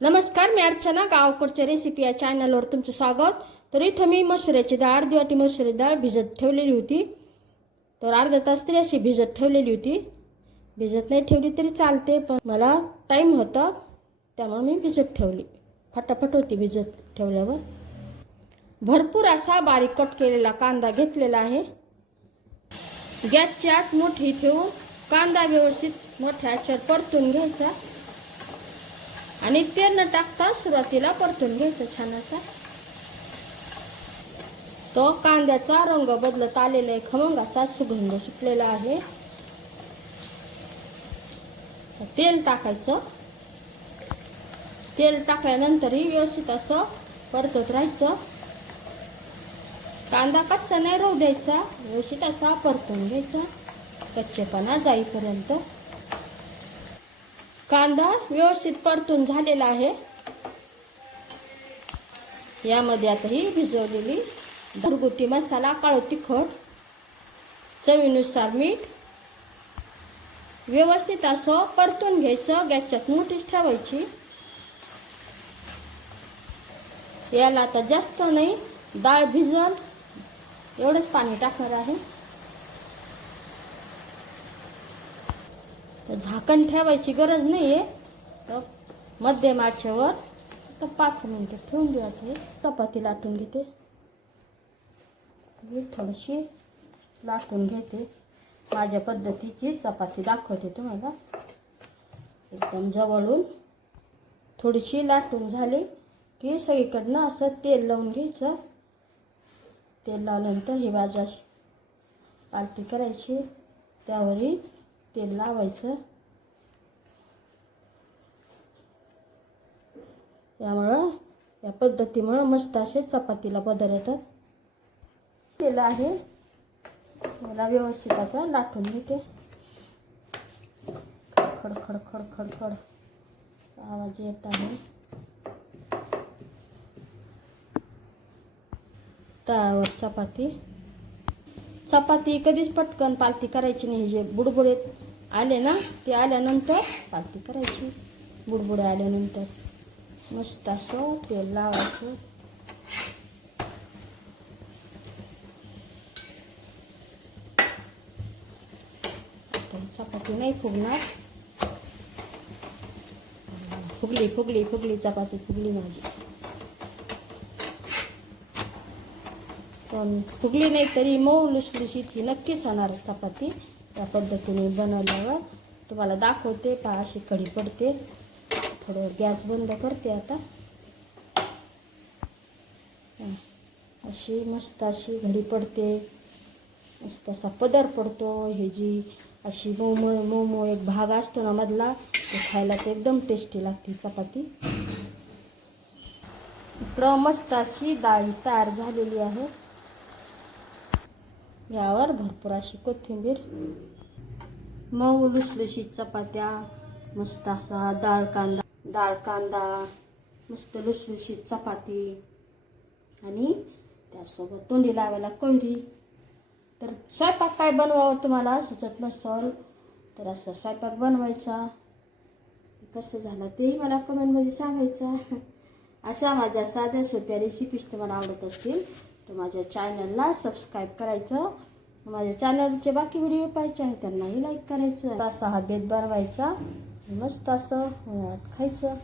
नमस्कार, मी अर्चना. गावकडच्या रेसिपी या चॅनलवर तुमचं स्वागत. तर इथं मी मसुराची डाळ, अर्धी वाटी मसुरी डाळ भिजत ठेवलेली होती. तर अर्धा तास तरी अशी भिजत ठेवलेली होती. भिजत नाही ठेवली तरी चालते, पण मला टाईम होता त्यामुळे मी भिजत ठेवली. फटाफट होती भिजत ठेवल्यावर. भरपूर असा बारीक कट केलेला कांदा घेतलेला आहे. गॅसची आच मोठी ठेवून कांदा व्यवस्थित मोठ्या आचेवर परतून घ्यायचा आणि तेल न टाकता सुरुवातीला परतून घ्यायचं छान असा. तो कांद्याचा रंग बदलत आलेला आहे, खमंग असा सुगंध सुटलेला आहे. तेल टाकायचं. तेल टाकल्यानंतरही व्यवस्थित असं परतत राहायचं. कांदा कच्चा नाही राहू द्यायचा, व्यवस्थित असा परतून घ्यायचा कच्चेपणा जाईपर्यंत. कांदा व्यवस्थित परतून झालेला आहे. यामध्ये आता ही भिजवलेली घरगुती मसाला, काळं तिखट, चवीनुसार मीठ व्यवस्थित असं परतून घ्यायचं. गॅसच्यात मोठीच ठेवायची. याला आता जास्त नाही, डाळ भिजल एवढंच पाणी टाकणार आहे. झाकण ठेवायची गरज नाही आहे. तर मध्यम आचेवर तर 5 मिनिटं ठेवून देऊ. आता चपाती लाटून घेते. थोडीशी लाटून घेते. माझ्या पद्धतीची चपाती दाखवते तुम्हाला. एकदम जवळून थोडीशी लाटून झाली की सगळीकडनं असं तेल लावून घ्यायचं. तेल लावल्यानंतर ही बाजू अशी पालती करायची, त्यावरही तेल लावायचं. यामुळं या पद्धतीमुळं मस्त असे चपातीला बदल येतात. तेल आहे, मला व्यवस्थित आता लाटून घेते. खड खड खड खड खड आवाज येत आहे. तव्यावर चपाती कधीच पटकन पालती करायची नाही. जे बुडबुडे आले ना, ते आल्यानंतर पालती करायची. बुडबुडे आल्यानंतर मस्त असं तेल लावायचं. चपाती नाही फुगणार. फुगली फुगली फुगली चपाती फुगली माझी. पण फुगली नाही तरी मऊ लुसलुशीत नक्कीच होणार चपाती. या पद्धतीने बनवल्यावर तुम्हाला दाखवते. पहा अशी कढी पडते. थोडं गॅस बंद करते आता. अशी मस्त अशी घडी पडते. मस्त असा पदर पडतो. हे जी अशी मोमो एक भाग असतो ना मधला, तो खायला तर एकदम टेस्टी लागते चपाती. इकडं मस्त अशी डाळ तयार झालेली आहे. यावर भरपूर अशी कोथिंबीर. मऊ लुसलुशीत चपात्या, मस्त असा डाळ कांदा मस्त लुसलुशीत चपाती आणि त्यासोबत तोंडी लावायला कैरी. तर स्वयंपाक काय बनवावं तुम्हाला सुचत नसेल तर असं स्वयंपाक बनवायचा. कसं झालं तेही मला कमेंटमध्ये सांगायचं. अशा माझ्या साध्या सोप्या रेसिपीज तुम्हाला आवडत असतील तर माझ्या चॅनलला सबस्क्राईब करायचं. माझ्या चॅनलचे बाकी व्हिडिओ पाहायचे आहेत त्यांनाही लाईक करायचं. असा हा बेत बनवायचा, मस्त असं खायचं.